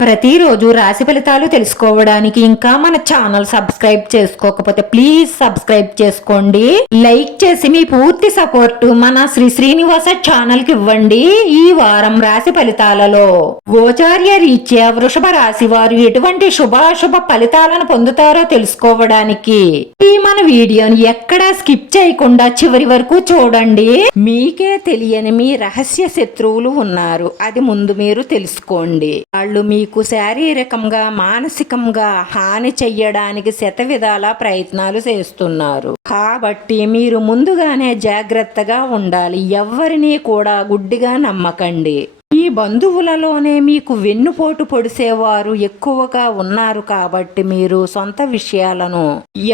ప్రతిరోజు రాశి ఫలితాలు తెలుసుకోవడానికి ఇంకా మన ఛానల్ సబ్స్క్రైబ్ చేసుకోకపోతే ప్లీజ్ సబ్స్క్రైబ్ చేసుకోండి. లైక్ చేసి మీ పూర్తి సపోర్ట్ మన శ్రీ శ్రీనివాస ఛానల్కి ఇవ్వండి ఈ వారం రాశి ఫలితాలలో. గోచార్య రీత్యా వృషభ రాశి వారు ఎటువంటి శుభాశుభ ఫలితాలను పొందుతారో తెలుసుకోవడానికి ఈ మన వీడియోని ఎక్కడా స్కిప్ చేయకుండా చివరి వరకు చూడండి. మీకే తెలియని మీ రహస్య శత్రువులు ఉన్నారు. అది ముందు మీరు తెలుసుకోండి. వాళ్ళు మీ మీకు శారీరకంగా మానసికంగా హాని చెయ్యడానికి శత విధాల ప్రయత్నాలు చేస్తున్నారు. కాబట్టి మీరు ముందుగానే జాగ్రత్తగా ఉండాలి. ఎవరిని కూడా గుడ్డిగా నమ్మకండి. మీ బంధువులలోనే మీకు వెన్నుపోటు పొడిసేవారు ఎక్కువగా ఉన్నారు కాబట్టి మీరు సొంత విషయాలను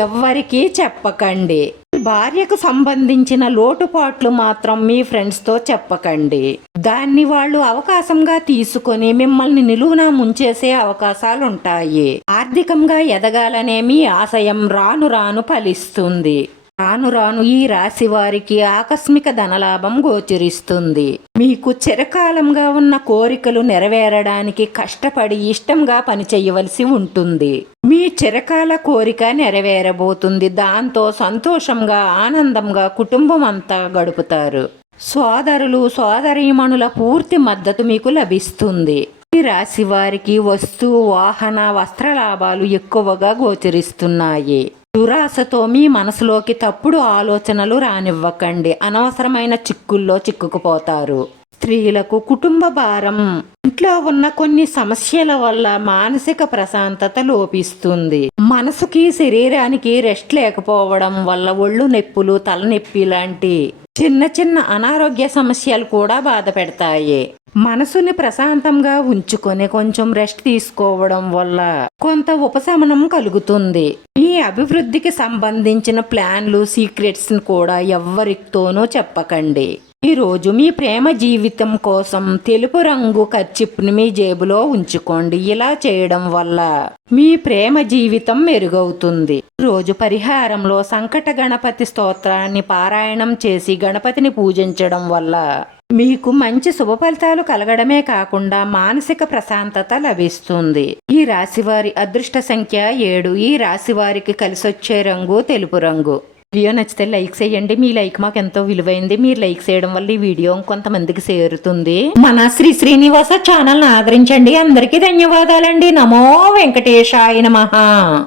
ఎవ్వరికీ చెప్పకండి. భార్యకు సంబంధించిన లోటుపాట్లు మాత్రం మీ ఫ్రెండ్స్తో చెప్పకండి. దాన్ని వాళ్ళు అవకాశంగా తీసుకొని మిమ్మల్ని నిలువున ముంచేసే అవకాశాలుంటాయి. ఆర్థికంగా ఎదగాలనే మీ ఆశయం రాను రాను ఫలిస్తుంది. రాను రాను ఈ రాశి వారికి ఆకస్మిక ధనలాభం గోచరిస్తుంది. మీకు చిరకాలంగా ఉన్న కోరికలు నెరవేరడానికి కష్టపడి ఇష్టంగా పనిచేయవలసి ఉంటుంది. మీ చిరకాల కోరిక నెరవేరబోతుంది. దాంతో సంతోషంగా ఆనందంగా కుటుంబం అంతా గడుపుతారు. సోదరులు సోదరీమణుల పూర్తి మద్దతు మీకు లభిస్తుంది. ఈ రాశి వారికి వస్తు వాహన వస్త్ర లాభాలు ఎక్కువగా గోచరిస్తున్నాయి. దురాశతో మీ మనసులోకి తప్పుడు ఆలోచనలు రానివ్వకండి. అనవసరమైన చిక్కుల్లో చిక్కుకుపోతారు. స్త్రీలకు కుటుంబ భారం. ఇంట్లో ఉన్న కొన్ని సమస్యల వల్ల మానసిక ప్రశాంతత లోపిస్తుంది. మనసుకి శరీరానికి రెస్ట్ లేకపోవడం వల్ల ఒళ్ళు నొప్పులు తలనొప్పి లాంటి చిన్న చిన్న అనారోగ్య సమస్యలు కూడా బాధ పెడతాయి. మనసుని ప్రశాంతంగా ఉంచుకొని కొంచెం రెస్ట్ తీసుకోవడం వల్ల కొంత ఉపశమనం కలుగుతుంది. మీ అభివృద్ధికి సంబంధించిన ప్లాన్లు సీక్రెట్స్ కూడా ఎవ్వరితోనూ చెప్పకండి. ఈ రోజు మీ ప్రేమ జీవితం కోసం తెలుపు రంగు కర్చిప్ని మీ జేబులో ఉంచుకోండి. ఇలా చేయడం వల్ల మీ ప్రేమ జీవితం మెరుగవుతుంది. రోజు పరిహారంలో సంకట గణపతి స్తోత్రాన్ని పారాయణం చేసి గణపతిని పూజించడం వల్ల మీకు మంచి శుభ ఫలితాలు కలగడమే కాకుండా మానసిక ప్రశాంతత లభిస్తుంది. ఈ రాశివారి అదృష్ట సంఖ్య ఏడు. ఈ రాశివారికి కలిసొచ్చే రంగు తెలుపు రంగు. వీడియో నచ్చితే లైక్ చేయండి. మీ లైక్ మాకు ఎంతో విలువైంది. మీరు లైక్ చేయడం వల్ల ఈ వీడియో కొంతమందికి చేరుతుంది. మన శ్రీ శ్రీనివాస ఛానల్ ఆదరించండి. అందరికీ ధన్యవాదాలండి. నమో వెంకటేశాయ మహా